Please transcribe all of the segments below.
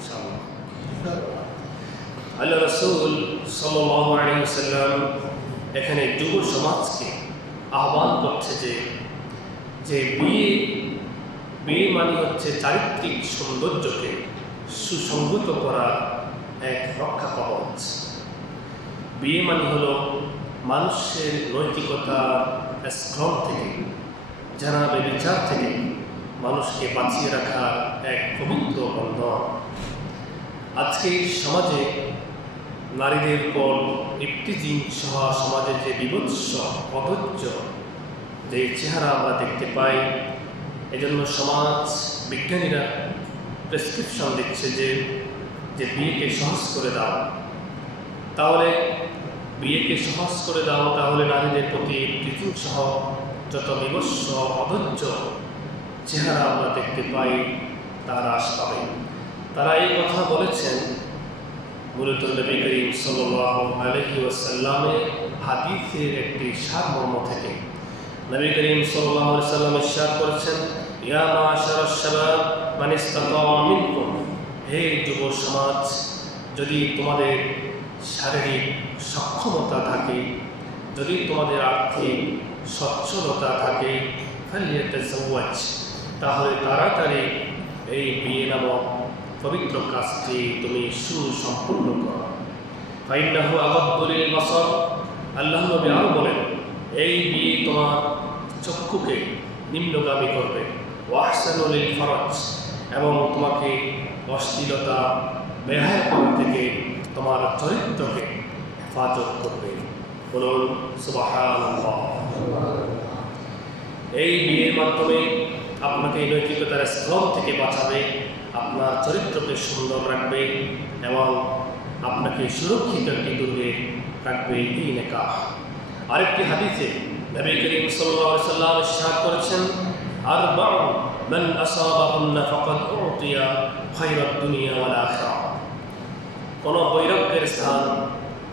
ইনশাআল্লাহ। আল্লাহ রাসূল সাল্লাল্লাহু আলাইহি ওয়াসাল্লাম এখানে যুব সমাজকে আহ্বান করছে যে বিয়ে মানে হচ্ছে চারিত্রিক সৌন্দর্যকে সুসংহত করার এক রক্ষা কবচ। বিয়ে মানে হলো মানুষের নৈতিকতার স্ক্রম থেকে, যারা ব্যভিচার থেকে মানুষকে বাঁচিয়ে রাখার এক পবিত্র বন্ধন। আজকে সমাজে নারীদের উপর ইফতিজিং সহ সমাজের যে বিভৎস অধৈর্য যে চেহারা আমরা দেখতে পাই, এজন্য সমাজ বিজ্ঞানীরা প্রেসক্রিপশন দিচ্ছে যে বিয়েকে সহজ করে দাও, তাহলে বিয়েকে সহজ করে দাও, তাহলে নারীদের প্রতি ইফতিজিং সহ যত বিভৎস অধৈর্য চেহারা আমরা দেখতে পাই তার হ্রাস পাবে। তারা এই কথা বলেছেন মূলত নবী করিম সাল্লাল্লাহু আলাইহি ওয়াসাল্লামের হাদিসের একটি সারমর্ম থেকে। নবী করিম সাল্লাল্লাহু আলাইহি ওয়াসাল্লাম ইরশাদ করেছেন, ইয়া মা'শারাশ শাবাব মান ইসতাতা'a মিনকুম, হে যুব সমাজ, যদি তোমাদের শারীরিক সক্ষমতা থাকে, যদি তোমাদের আর্থিক সচ্ছলতা থাকে, ফালিয়াতাযাওয়াজ, তাহলে তাড়াতাড়ি এই বিয়ে নামক পবিত্র কাজটি তুমি সুসম্পূর্ণ করো। ফাইন্নাহু আগাদ্দু লিল বাসার, আল্লাহ নবী আরও বলেন, এই বিয়ে তোমার চক্ষুকে নিম্নগামী করবে। ওয়া আহসানু লিল ফারাজ, এবং তোমাকে অশ্লীলতা বেহায়াপনা থেকে তোমার চরিত্রকে হেফাজত করবে। বলুন সুবহানাল্লাহ। এই বিয়ের মাধ্যমে আপনাকে নৈতিকতার স্ক্রম থেকে বাঁচাবে, আপনার চরিত্রকে সুন্দর রাখবে এবং আপনাকে সুরক্ষিত একটি দুর্গে রাখবে এই নিকাহ। আরেকটি হাদিসে নবী করিম সাল্লাল্লাহু আলাইহি ওয়াসাল্লাম ইরশাদ করেছেন, আরবা'উ মান আসাবাহুন্না ফাকাদ উতিয়া খায়রাদ দুনিয়া ওয়াল আখিরাহ। কোন বৈরাগ্যের স্থান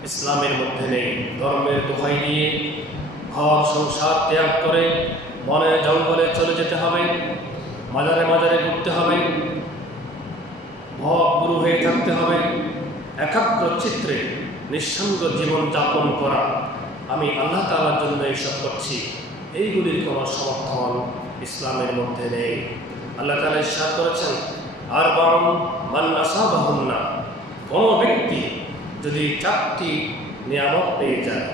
ইসলামের মধ্যে নেই। ধর্মের দোহাই দিয়ে ঘর সংসার ত্যাগ করে বনে জঙ্গলে চলে যেতে হবে, মাজারে মাজারে ঘুরতে হবে, ভবগুরু হয়ে থাকতে হবে, একাগ্র চিত্রে নিঃসঙ্গ জীবন যাপন করা, আমি আল্লাহ তাআলার জন্য এইসব করছি, এইগুলির কোনো সমর্থন ইসলামের মধ্যে নেই। আল্লাহ তাআলা ইরশাদ করেছেন, আরবা'উ মান আসাবাহুন্না, কোনো ব্যক্তি যদি 4টি নিয়ামত পেয়ে যায়,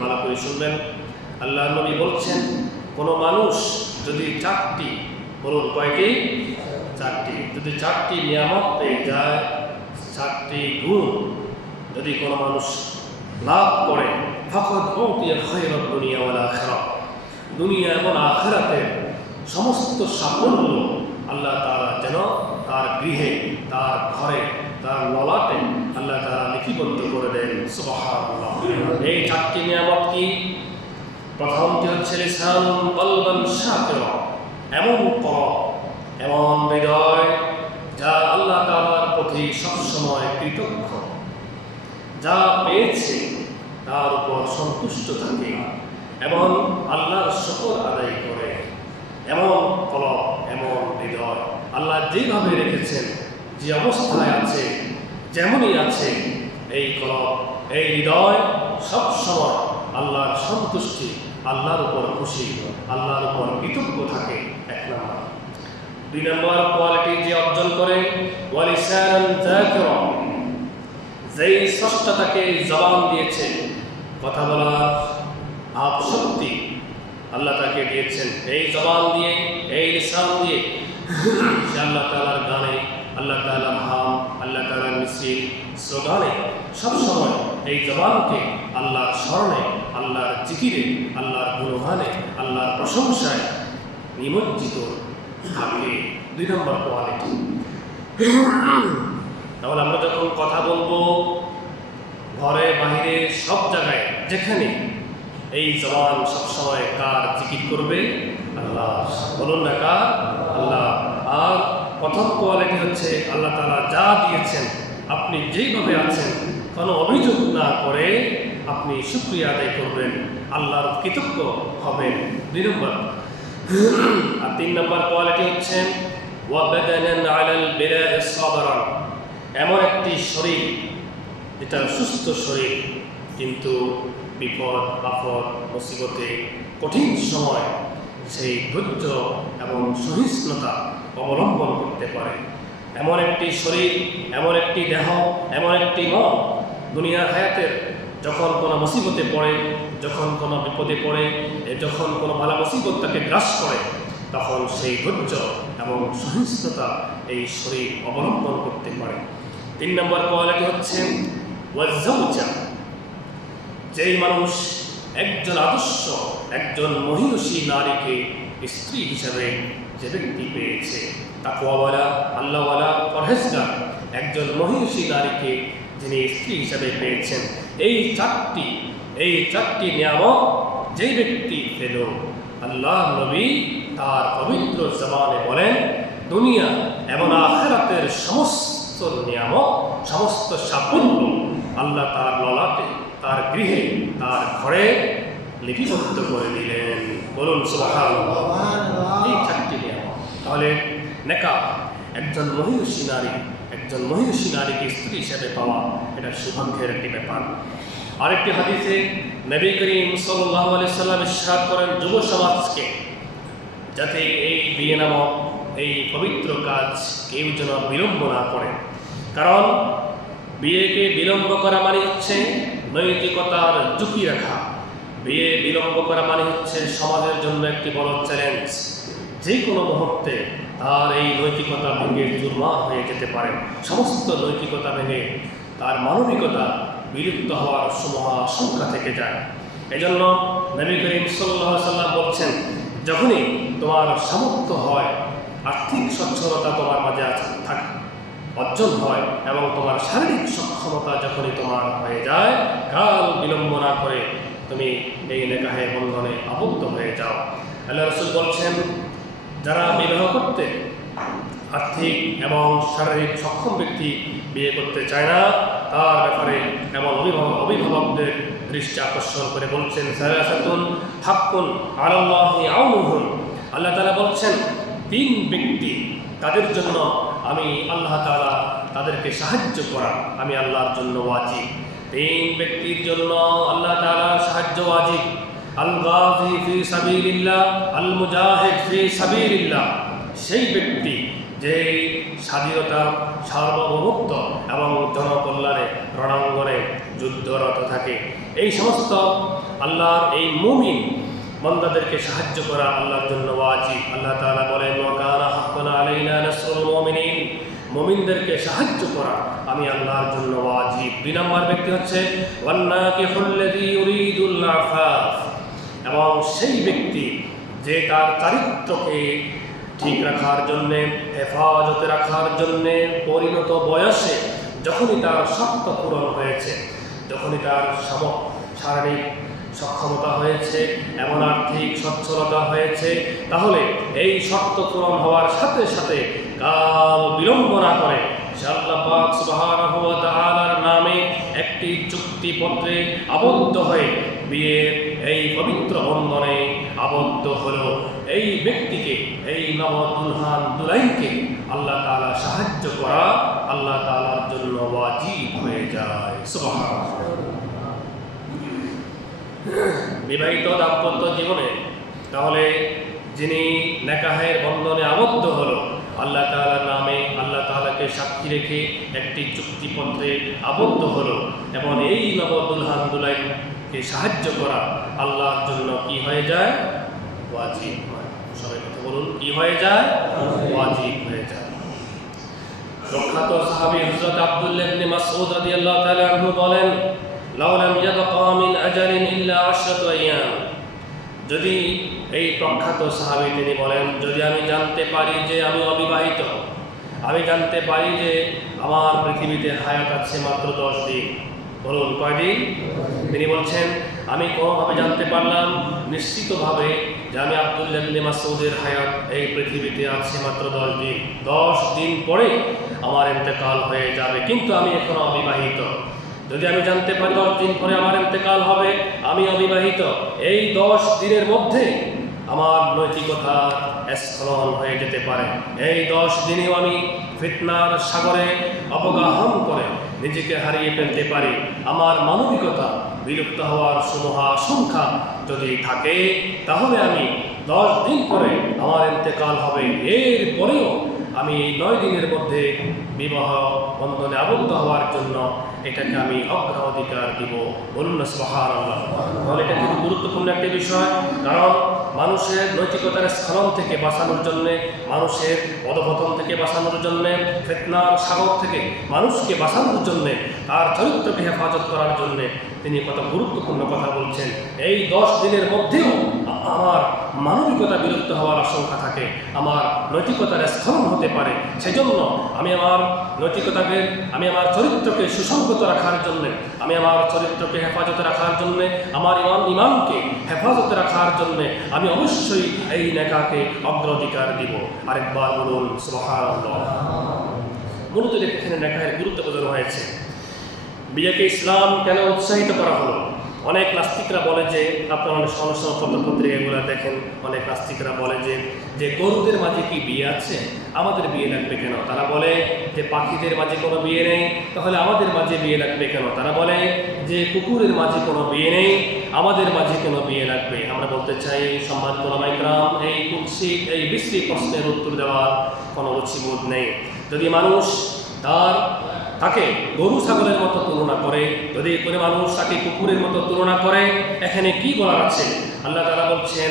ভালো করে শুনবেন, আল্লাহ নবী বলছেন, কোনো মানুষ যদি 4টি, বলুন কয়টি? 4টি, যদি 4টি নিয়ামত পেয়ে যায়, 4টি গুণ যদি কোনো মানুষ লাভ করে, ফাকাদ উতিয়া খায়রাদ দুনিয়া ওয়াল আখিরাহ, দুনিয়া এবং আখিরাতের সমস্ত সাফল্য আল্লাহ তাআলা যেন তার গৃহে, তার ঘরে, তার ললাটে আল্লাহ তাআলা লিপিবদ্ধ করে দেন। সুবহানাল্লাহ। এই 4টি নিয়ামত কি? প্রথমটি হচ্ছে লিসানুন কলবান শাকিরা, এমন কলব, এমন হৃদয় যা আল্লাহ তাআলার প্রতি সবসময় কৃতজ্ঞ, যা পেয়েছে তার উপর সন্তুষ্ট থাকে এবং আল্লাহর শুকর আদায় করে। এমন কলব, এমন হৃদয় আল্লাহ যেভাবে রেখেছেন, যে অবস্থায় আছে, যেমনই আছে, এই কলব, এই হৃদয় সবসময় আল্লাহর সন্তুষ্টি, আল্লাহর উপর খুশি, আল্লাহর উপর কৃতজ্ঞ থাকে। 1 নম্বর। 2 নম্বর কোয়ালিটি যে অর্জন করে, ওয়ালিসানান যাকিরা, যেই স্রষ্টা তাকে জবান দিয়েছে, কথা বলার ভাব শক্তি আল্লাহ তাকে দিয়েছেন, এই জবান দিয়ে, এই লিসান দিয়ে সে আল্লাহ তাআলার গানে, আল্লাহ তাআলার হাম, আল্লাহ তাআলার মিছিল স্লোগানে সবসময় এই জবানকে আল্লাহর স্মরণে, আল্লাহর জিকিরে, আল্লাহর গুণগানে, আল্লাহর প্রশংসায় নিমজ্জিত থাকে। 2 নম্বর কোয়ালিটি। তাহলে আমরা যখন কথা বলবো, ঘরে বাহিরে সব জায়গায় যেখানে, এই জবান সবসময় কার জিকির করবে? আল্লাহ। বলুন না কার? আল্লাহ। আর প্রথম কোয়ালিটি হচ্ছে আল্লাহ তাআলা যা দিয়েছেন, আপনি যেইভাবে আছেন কোনো অভিযোগ না করে আপনি শুকরিয়া আদায় করবেন, আল্লাহর কৃতজ্ঞ হবেন। 2 নম্বর। আর 3 নম্বর কোয়ালিটি হচ্ছে وبدنا على البلاء صابرا এমন একটি শরীর যেটা সুস্থ শরীর কিন্তু বিপদ আপদ মুসিবতে কঠিন সময় সেই ধৈর্য এবং সহিষ্ণুতা অবলম্বন করতে পারে। এমন একটি শরীর, এমন একটি দেহ, এমন একটি মন দুনিয়ার হায়াতের যখন কোনো মুসিবতে পড়ে, যখন কোনো বিপদে পড়ে, যখন কোনো বালা মুসিবত তাকে গ্রাস করে, তখন সেই ধৈর্য এবং সহিষ্ণুতা এই শরীর অবলম্বন করতে পারে। 3 নম্বর কোয়ালিটি হচ্ছে ওয়াজ্জাউজা। যেই মানুষ একজন আদর্শ, একজন মহিষী নারীকে স্ত্রী হিসাবে যে ব্যক্তি পেয়েছে, তাকওয়াওয়ালা, আল্লাহওয়ালা, পরহেজগার একজন মহিষী নারীকে যিনি স্ত্রী হিসাবে পেয়েছেন, এই চারটি নিয়ামত যেই ব্যক্তি পেল, আল্লাহ নবী তার পবিত্র জবানে বলেন দুনিয়া এবং আখিরাতের সমস্ত নিয়ামত, সমস্ত সাফল্য আল্লাহ তার ললাটে, তার গৃহে, তার ঘরে লিপিবদ্ধ করে দিলেন। বলুন সুবহানাল্লাহ। এই চারটি নিয়ামত। তাহলে নেকা একজন মহিষী নারীকে স্ত্রী হিসেবে পাওয়া এটা সৌভাগ্যের একটি ব্যাপার। আরেকটি হাদিসে নবী করিম সাল্লাল্লাহু আলাইহি সাল্লাম ইরশাদ করেন যুব সমাজকে যাতে এই বিয়ে নামক এই পবিত্র কাজ কেউ যেন বিলম্ব না করে। কারণ বিয়েকে বিলম্ব করা মানে হচ্ছে নৈতিকতার ঝুঁকি রাখা। বিয়ে বিলম্ব করা মানে হচ্ছে সমাজের জন্য একটি বড় চ্যালেঞ্জ। যে কোনো মুহূর্তে তার এই নৈতিকতা ভেঙে চুরমার হয়ে যেতে পারে। সমস্ত নৈতিকতা ভেঙে তার মানবিকতা বিলুপ্ত হওয়ার আশঙ্কা থেকে যায়। এজন্য নবী করিম সাল্লাল্লাহু আলাইহি সাল্লাম বলছেন, যখনই তোমার সামর্থ্য হয়, আর্থিক সচ্ছলতা তোমার মাঝে থাকে, অর্জন হয় এবং তোমার শারীরিক সক্ষমতা যখনই তোমার হয়ে যায়, কাল বিলম্ব না করে তুমি এই নেকাহে বন্ধনে আবদ্ধ হয়ে যাও। আল্লাহ রাসূল বলছেন, যারা বিবাহ করতে আর্থিক এবং শারীরিক সক্ষম ব্যক্তি বিয়ে করতে চায় না, তার ব্যাপারে এমন অভিভাবকদের দৃষ্টি আকর্ষণ করে বলছেন, সালাসাতুন হাক্কুন আলাল্লাহি আউনুহুম। আল্লাহ তাআলা বলছেন 3 ব্যক্তি, তাদের জন্য আমি আল্লাহ তাআলা তাদেরকে সাহায্য করা আমি আল্লাহর জন্য ওয়াজিব। 3 ব্যক্তির জন্য আল্লাহ তাআলা সাহায্য ওয়াজিব। আল গাযী ফি সাবিলিল্লাহ, আল মুজাহিদ ফি সাবিলিল্লাহ। সেই ব্যক্তি যে স্বাধীনতা, সার্বভৌমত্ব এবং জনকল্যাণে রণাঙ্গনে যুদ্ধরত থাকে, এই সমস্ত আল্লাহর এই মুমিন বান্দাদেরকে সাহায্য করা আল্লাহর জন্য ওয়াজিব। আল্লাহ তাআলা বলেন, ওয়া কানা হাক্কান আলাইনা নাসরুল মুমিনিন। মুমিনদেরকে সাহায্য করা আমি আল্লাহর জন্য ওয়াজিব। 2 নম্বর ব্যক্তি হচ্ছে ওয়ান্নাকিহুল্লাযী ইউরিদুল আফাফ। এবং সেই ব্যক্তি যে তার চারিত্রকে ঠিক রাখার জন্যে, হেফাজতে রাখার জন্যে পরিণত বয়সে যখনই তার শর্ত পূরণ হয়েছে, যখনই তার শারীরিক সক্ষমতা হয়েছে, এমন আর্থিক সচ্ছলতা হয়েছে, তাহলে এই শর্ত পূরণ হওয়ার সাথে সাথে কাল বিলম্ব না করে সে আল্লাহ পাক সুবহানাহু ওয়া তাআলার নামে একটি চুক্তিপত্রে আবদ্ধ হয়ে বিয়ের এই পবিত্র বন্ধনে আবদ্ধ হলো। এই ব্যক্তিকে, এই নবদুলহান দুলাইনকে আল্লাহ তাআলা সাহায্য করা আল্লাহ তাআলার জন্য ওয়াজিব হয়ে যায়। সুবহানাল্লাহ। বিবাহিত দাম্পত্য জীবনে তাহলে যিনি নেকাহের বন্ধনে আবদ্ধ হলো, আল্লাহ তাআলার নামে আল্লাহ তাআলাকে সাক্ষী রেখে একটি চুক্তিপত্রে আবদ্ধ হলো, এবং এই নবদুলহান দুলাইনকে সাহায্য করা আল্লাহর জন্য কি হয়ে যায়? ওয়াজিব হয়। সবাই কথা বলুন, কি হয়ে যায়? ওয়াজিব হয়ে যায়। প্রখ্যাত সাহাবী হযরত আব্দুল্লাহ ইবনে মাসউদ রাদিয়াল্লাহু তাআলা আনহু বলেন, লাউ লাম ইয়াবকা মিন আজালিন ইল্লা 10 আইয়াম। যদি এই প্রখ্যাত সাহাবী তিনি বলেন, যদি আমি জানতে পারি যে আমি অবিবাহিত, আমি জানতে পারি যে আমার পৃথিবীতে হায়াত আছে মাত্র 10 দিন। বলুন কয়দিন? তিনি বলছেন, আমি কোনোভাবে জানতে পারলাম নিশ্চিতভাবে যে আমি আব্দুল্লাহ ইবনে মাসউদের হায়াত এই পৃথিবীতে আছে মাত্র 10 দিন। 10 দিন পরে আমার ইন্তেকাল হয়ে যাবে, কিন্তু আমি এখনো অবিবাহিত। যদি আমি জানতে পারি 10 দিন পরে আমার ইন্তেকাল হবে, আমি অবিবাহিত, এই 10 দিনের মধ্যে আমার নৈতিকতা স্খলন হয়ে যেতে পারে। এই 10 দিনেও আমি ফিতনার সাগরে অবগাহন করে নিজেকে হারিয়ে ফেলতে পারি। আমার মানবিকতা বিলুপ্ত হওয়ার আশঙ্কা যদি থাকে, তাহলে আমি 10 দিন পরে আমার ইন্তেকাল হবে। এরপরেও আমি এই 9 দিনের মধ্যে বিবাহ বন্ধনে আবদ্ধ হওয়ার জন্য এটাকে আমি অগ্রাধিকার দিব। বলুন না সুবহানাল্লাহ। তাহলে এটা খুব গুরুত্বপূর্ণ একটি বিষয়, কারণ মানুষের নৈতিকতার স্খলন থেকে বাঁচানোর জন্যে, মানুষের অধঃপতন থেকে বাঁচানোর জন্যে, ফিতনার সাগর থেকে মানুষকে বাঁচানোর জন্যে, তার চরিত্রকে হেফাজত করার জন্যে তিনি কত গুরুত্বপূর্ণ কথা বলছেন। এই 10 দিনের মধ্যেও আমার মানবিকতা বিলুপ্ত হওয়ার আশঙ্কা থাকে, আমার নৈতিকতার স্খলন হতে পারে। সেজন্য আমি আমার নৈতিকতাকে, আমি আমার চরিত্রকে সুসংগত রাখার জন্যে, আমি আমার চরিত্রকে হেফাজতে রাখার জন্যে, আমার ইমানকে হেফাজতে রাখার জন্যে আমি অবশ্যই এই নেকাকে অগ্রাধিকার দিব। আরেকবার বলুন সুবহানাল্লাহ। মূলত এখানে নেকার গুরুত্ব বোঝানো হয়েছে। বিয়েকে ইসলাম কেন উৎসাহিত করা হলো? অনেক নাস্তিকরা বলে যে, আপনারা অনেক সমস্যা পত্রপত্রিকাগুলো দেখেন, অনেক নাস্তিকরা বলে যে গরুদের মাঝে কি বিয়ে আছে, আমাদের বিয়ে লাগবে কেন? তারা বলে যে পাখিদের মাঝে কোনো বিয়ে নেই, তাহলে আমাদের মাঝে বিয়ে লাগবে কেন? তারা বলে যে কুকুরের মাঝে কোনো বিয়ে নেই, আমাদের মাঝে কেন বিয়ে লাগবে? আমরা বলতে চাই, সম্মানিত ওলামায়ে কেরাম, এই কুৎসিত এই বিশ্রী প্রশ্নের উত্তর দেওয়ার কোনো রুচিবোধ নেই। যদি মানুষ তাকে গরু ছাগলের মতো তুলনা করে, যদি কোনো মানুষ তাকে কুকুরের মতো তুলনা করে, এখানে কি বলার আছে? আল্লাহ তাআলা বলছেন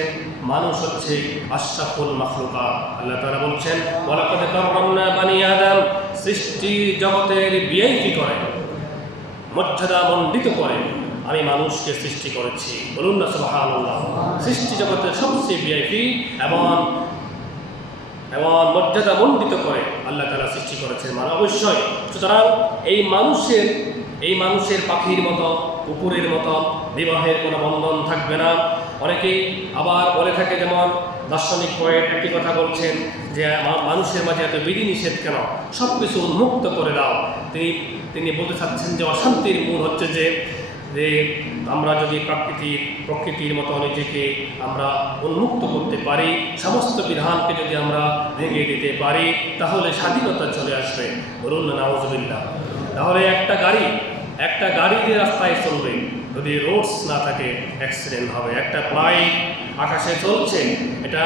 মানুষ হচ্ছে আশরাফুল মাখলুকাত। আল্লাহ তাআলা বলছেন ওয়ালাকাদ কাররামনা বানি আদম, সৃষ্টি জগতের ভিআইপি করে, মর্যাদা মণ্ডিত করে আমি মানুষকে সৃষ্টি করেছি। বলুন না সুবহানাল্লাহ। সৃষ্টি জগতের সবচেয়ে ভিআইপি এবং মর্যাদা মণ্ডিত করে আল্লাহ তাআলা সৃষ্টি করেছেন মানে অবশ্যই। সুতরাং এই মানুষের পাখির মতো, কুকুরের মতো বিবাহের কোনো বন্ধন থাকবে না। অনেকেই আবার বলে থাকে, যেমন দার্শনিক পয়েন্ট একটি কথা বলছেন যে মানুষের মাঝে এত বিধিনিষেধ কেন, সব কিছু উন্মুক্ত করে দাও। তিনি বলতে চাচ্ছেন যে অশান্তির মূল হচ্ছে যে আমরা যদি প্রকৃতির মতো নিজেকে আমরা উন্মুক্ত করতে পারি, সমস্ত বিধানকে যদি আমরা ভেঙে দিতে পারি, তাহলে স্বাধীনতা চলে আসবে। বলুন না নাউজুবিল্লাহ। তাহলে একটা গাড়ি যে রাস্তায় চলবে, যদি রোডস না থাকে অ্যাক্সিডেন্ট হবে। একটা ফ্লাইট আকাশে চলছে, এটা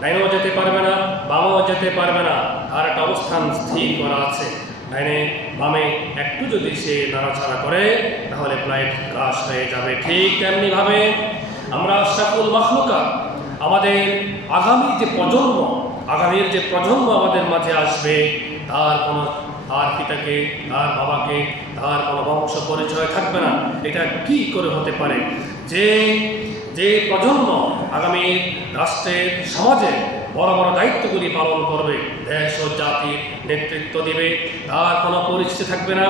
ডাইনেও যেতে পারবে না, বামেও যেতে পারবে না, আর একটা অবস্থান স্থির করা আছে। ডাইনে বামে একটু যদি সে নাড়াচাড়া করে, তাহলে ফ্লাইট ক্রাশ হয়ে যাবে। ঠিক তেমনিভাবে আমরা আশরাফুল মাখলুকাত, আমাদের আগামীর যে প্রজন্ম আমাদের মাঝে আসবে, তার পিতাকে, তার বাবাকে, তার কোনো বংশ পরিচয় থাকবে না। এটা কি করে হতে পারে যে প্রজন্ম আগামী রাষ্ট্রের, সমাজে বড় বড় দায়িত্বগুলি পালন করবে, দেশ ও জাতির নেতৃত্ব দিবে, তার কোনো পরিস্থিতি থাকবে না,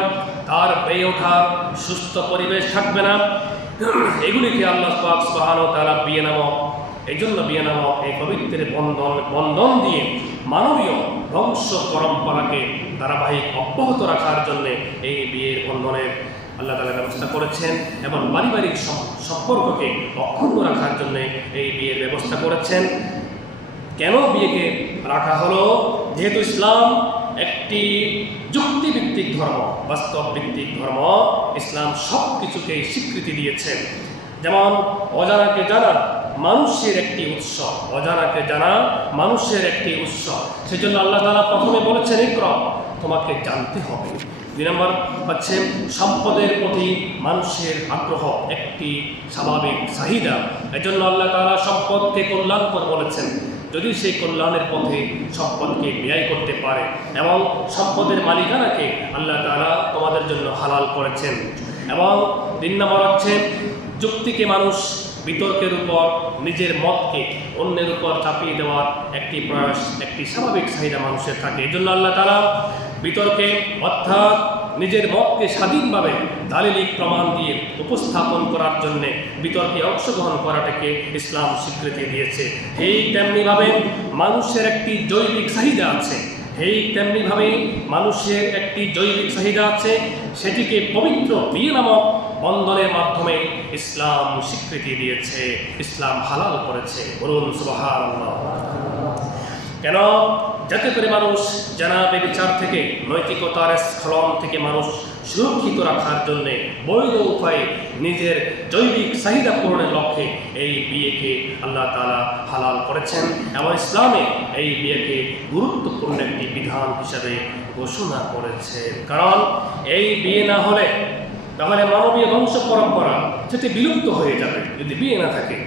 তার বেড়ে ওঠার সুস্থ পরিবেশ থাকবে না। এগুলিকে আল্লাহ পাক সুবহানাহু ওয়া তাআলা বিয়ে নামক এই পবিত্র বন্ধন দিয়ে মানবীয় বংশ পরম্পরাকে ধারাবাহিক অব্যাহত রাখার জন্য এই বিয়ের বন্ধনের আল্লাহ তাআলা ব্যবস্থা করেছেন, এবং পারিবারিক সম্পর্ককে অক্ষুণ্ণ রাখার জন্য এই বিয়ের ব্যবস্থা করেছেন। কেন বিয়েকে রাখা হলো? যেহেতু ইসলাম একটি যুক্তিভিত্তিক ধর্ম, বাস্তব ভিত্তিক ধর্ম, ইসলাম সব কিছুকেই স্বীকৃতি দিয়েছেন। যেমন অজানাকে জানা মানুষের একটি উৎসব, সেজন্য আল্লাহ তাআলা প্রথমে বলেছেন ইকরা, তোমাকে জানতে হবে। 2 নম্বর হচ্ছে সম্পদের প্রতি মানুষের আগ্রহ একটি স্বাভাবিক চাহিদা। এজন্য আল্লাহ তাআলা সম্পদকে কল্যাণকর বলেছেন, যদি সেই কল্যাণের পথে সম্পদকে ব্যয় করতে পারে, এবং সম্পদের মালিকানাকে আল্লাহ তাআলা তোমাদের জন্য হালাল করেছেন। এবং 3 নম্বর হচ্ছে যুক্তিকে মানুষ বিতর্কের উপর নিজের মতকে অন্যের উপর চাপিয়ে দেওয়ার একটি প্রয়াস, একটি স্বাভাবিক চাহিদা মানুষের থাকে। এই জন্য আল্লাহ তাআলা বিতর্কে, অর্থাৎ নিজের মতকে স্বাধীনভাবে দালিলিক প্রমাণ দিয়ে উপস্থাপন করার জন্যে বিতর্কে অংশগ্রহণ করাটাকে ইসলাম স্বীকৃতি দিয়েছে। ঠিক তেমনিভাবে মানুষের একটি জৈবিক চাহিদা আছে, সেটিকে পবিত্র বিয়ে নামক বন্ধনের মাধ্যমে ইসলাম স্বীকৃতি দিয়েছে, ইসলাম হালাল করেছে। বলুন সুবহানাল্লাহ। কেন? যাতে করে মানুষ জানাবে বিচার থেকে, নৈতিকতার স্খলন থেকে মানুষ সুরক্ষিত রাখার জন্য বৈধ উপায়ে নিজের জৈবিক চাহিদা পূরণের লক্ষ্যে এই বিয়েকে আল্লাহ তাআলা হালাল করেছেন এবং ইসলামে এই বিয়েকে গুরুত্বপূর্ণ একটি বিধান হিসাবে ঘোষণা করেছে। কারণ এই বিয়ে না হলে তাহলে মানবীয় বংশ পরম্পরা সেটি বিলুপ্ত হয়ে যাবে। যদি বিয়ে না থাকে,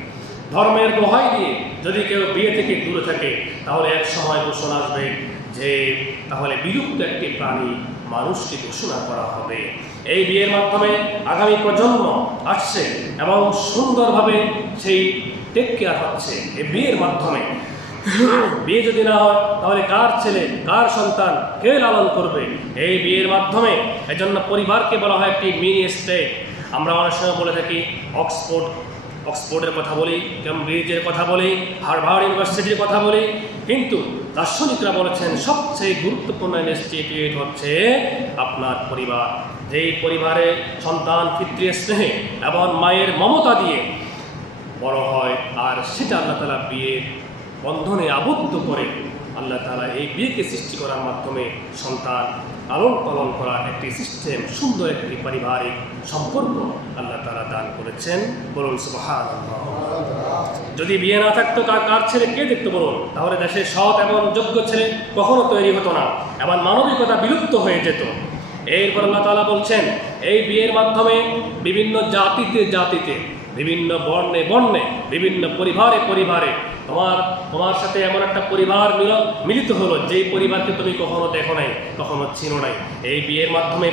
ধর্মের দোহাই দিয়ে যদি কেউ বিয়ে থেকে দূরে থাকে, তাহলে এক সময় ঘোষণা আসবে যে তাহলে বিলুপ্ত একটি প্রাণী মানুষকে ঘোষণা করা হবে। এই বিয়ের মাধ্যমে আগামী প্রজন্ম আসছে এবং সুন্দরভাবে সেই টেক কেয়ার হচ্ছে এই বিয়ের মাধ্যমে। বিয়ে যদি না হয় তাহলে কার ছেলে, কার সন্তান কে লালন করবে? এই বিয়ের মাধ্যমে এজন্য পরিবারকে বলা হয় একটি মিনি স্টেট। আমরা অনেক সময় বলে থাকি অক্সফোর্ডের কথা বলি, কেমব্রিজের কথা বলি, হার্ভার্ড ইউনিভার্সিটির কথা বলি, কিন্তু দার্শনিকরা বলেছেন সবচেয়ে গুরুত্বপূর্ণ ইনস্টিটিউট হচ্ছে আপনার পরিবার। যেই পরিবারে সন্তান পিতৃ স্নেহে এবং মায়ের মমতা দিয়ে বড় হয়, আর সেটা আল্লাহ তাআলা বিয়ের বন্ধনে আবদ্ধ করে আল্লাহ তাআলা এই বিয়েকে সৃষ্টি করার মাধ্যমে সন্তান লালন পালন করার একটি সিস্টেম, সুন্দর একটি পারিবারিক সম্পর্ক আল্লাহ তাআলা দান করেছেন। বলুন সুবহানাল্লাহ। যদি বিয়ে না থাকতো কার ছেলে কে দেখতে বলুন? তাহলে দেশে সৎ এবং যোগ্য ছেলে কখনো তৈরি হতো না এবং মানবিকতা বিলুপ্ত হয়ে যেত। এরপর আল্লাহ তাআলা বলছেন এই বিয়ের মাধ্যমে বিভিন্ন জাতিতে, বিভিন্ন বর্ণে বর্ণে, বিভিন্ন পরিবারে তোমার সাথে এমন একটা পরিবার মিলিত হলো যেই পরিবারকে তুমি কখনো দেখো নাই, কখনো চিনো নাই। এই বিয়ের মাধ্যমে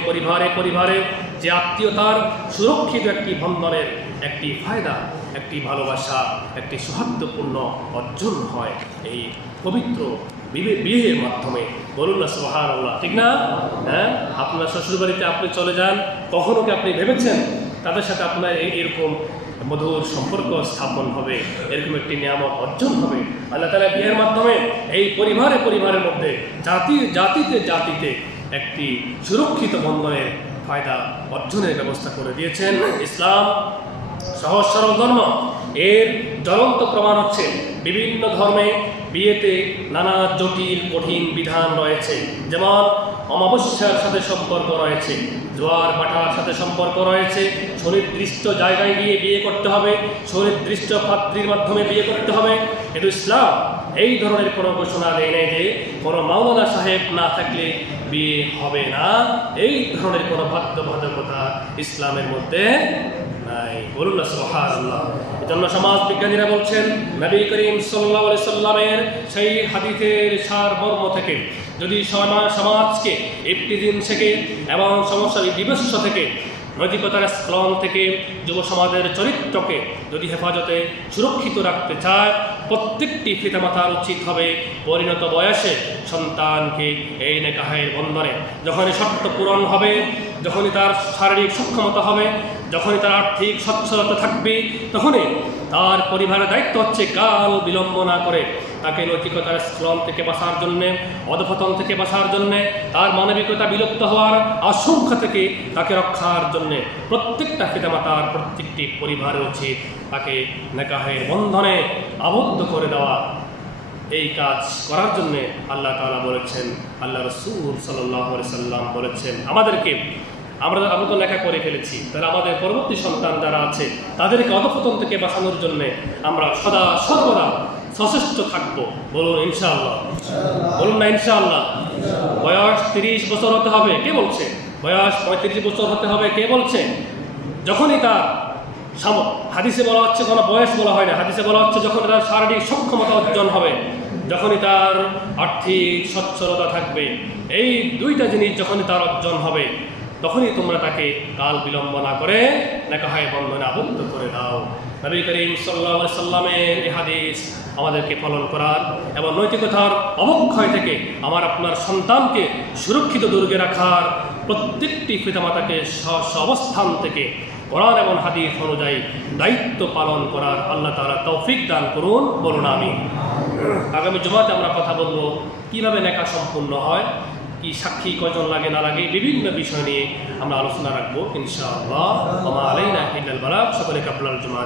পরিবারে যে আত্মীয়তার সুরক্ষিত একটি বন্ধনের একটি ফায়দা, একটি ভালোবাসা, একটি সৌহার্দ্যপূর্ণ অর্জন হয় এই পবিত্র বিয়ের মাধ্যমে। বলুন না সুবহানাল্লাহ, ঠিক না? হ্যাঁ, আপনার শ্বশুরবাড়িতে আপনি চলে যান, কখনো কি আপনি ভেবেছেন তাদের সাথে আপনার এরকম মধুর সম্পর্ক স্থাপন হবে, এরকম একটি নিয়ামত অর্জন হবে? আল্লাহ তাআলা বিয়ের মাধ্যমে এই পরিবারের মধ্যে জাতিতে একটি সুরক্ষিত বন্ধনের ফায়দা অর্জনের ব্যবস্থা করে দিয়েছেন। ইসলাম সহজ সরল ধর্ম। এর জ্বলন্ত প্রমাণ হচ্ছে বিভিন্ন ধর্মে বিয়েতে নানা জটিল কঠিন বিধান রয়েছে। যেমন অমাবস্যার সাথে সম্পর্ক রয়েছে, জোয়ার ভাটার সাথে সম্পর্ক রয়েছে, সুনির্দিষ্ট জায়গায় গিয়ে বিয়ে করতে হবে, সুনির্দিষ্ট পাত্রীর মাধ্যমে বিয়ে করতে হবে। কিন্তু ইসলাম এই ধরনের কোনো ঘোষণা দেয় নাই যে কোনো মাওলানা সাহেব না থাকলে বিয়ে হবে না। এই ধরনের কোনো বাধ্যবাধকতা ইসলামের মধ্যে নাই। বলুন না সুবহানাল্লাহ। এজন্য সমাজ বিজ্ঞানীরা বলছেন নবী করিম সাল্লাল্লাহু আলাইহি সাল্লামের সেই হাদিসের সারমর্ম থেকে যদি সমাজকে ইফতিজিন থেকে এবং সমস্যা বিভৎস থেকে, নৈতিকতার স্খলন থেকে, যুব সমাজের চরিত্রকে যদি হেফাজতে সুরক্ষিত রাখতে চায়, প্রত্যেকটি পিতামাতার উচিত হবে পরিণত বয়সে সন্তানকে এই নেকাহের বন্ধনে, যখনই শর্ত পূরণ হবে, যখনই তার শারীরিক সক্ষমতা হবে, যখনই তার আর্থিক সচ্ছলতা থাকবে, তখনই তার পরিবারের দায়িত্ব হচ্ছে কাল বিলম্ব না করে তাকে নৈতিকতার স্খলন থেকে বাঁচার জন্যে, অধঃপতন থেকে বাঁচার জন্যে, তার মানবিকতা বিলুপ্ত হওয়ার আশঙ্কা থেকে তাকে রক্ষার জন্যে প্রত্যেকটা পিতামাতার, প্রত্যেকটি পরিবারের উচিত তাকে নেকাহের বন্ধনে আবদ্ধ করে দেওয়া। এই কাজ করার জন্যে আল্লাহ তাআলা বলেছেন, আল্লাহ রাসূল সাল্লাল্লাহু আলাইহি সাল্লাম বলেছেন আমাদেরকে, আমরা তো লেখা করে ফেলেছি, তাহলে আমাদের পরবর্তী সন্তান যারা আছে তাদেরকে অধঃপতন থেকে বাঁচানোর জন্যে আমরা সদা সর্বদা সচেষ্ট থাকবো। বলুন ইনশাআল্লাহ। বলুন না ইনশাআল্লাহ। বয়স 30 বছর হতে হবে, কে বলছে? বয়স 35 বছর হতে হবে, কে বলছে? যখনই তার হাদিসে বলা হচ্ছে, কোনো বয়স বলা হয় না, হাদিসে বলা হচ্ছে যখন তার শারীরিক সক্ষমতা অর্জন হবে, যখনই তার আর্থিক সচ্ছলতা থাকবে, এই দুইটা জিনিস যখনই তার অর্জন হবে, তখনই তোমরা তাকে কাল বিলম্ব না করে নেকাহে বন্ধনে আবদ্ধ করে দাও। নবী করিম সাল্লাল্লাহু আলাইহি সাল্লামের এই হাদিস আমাদেরকে পালন করার এবং নৈতিকতার অবক্ষয় থেকে আমার আপনার সন্তানকে সুরক্ষিত দুর্গে রাখার, প্রত্যেকটি পিতামাতাকে অবস্থান থেকে কোরআন এবং হাদিস অনুযায়ী দায়িত্ব পালন করার আল্লাহ তাআলা তৌফিক দান করুন। বলুন আমিন। আগামী জুমাতে আমরা কথা বলবো কিভাবে নেকাহ সম্পূর্ণ হয়, কি সাক্ষী কয়জন লাগে না লাগে, বিভিন্ন বিষয় নিয়ে আমরা আলোচনা রাখবো ইনশাআল্লাহ। ওয়া মা আলাইনা ইল্লাল বালাগ। সকলে কাবলাল জুমা।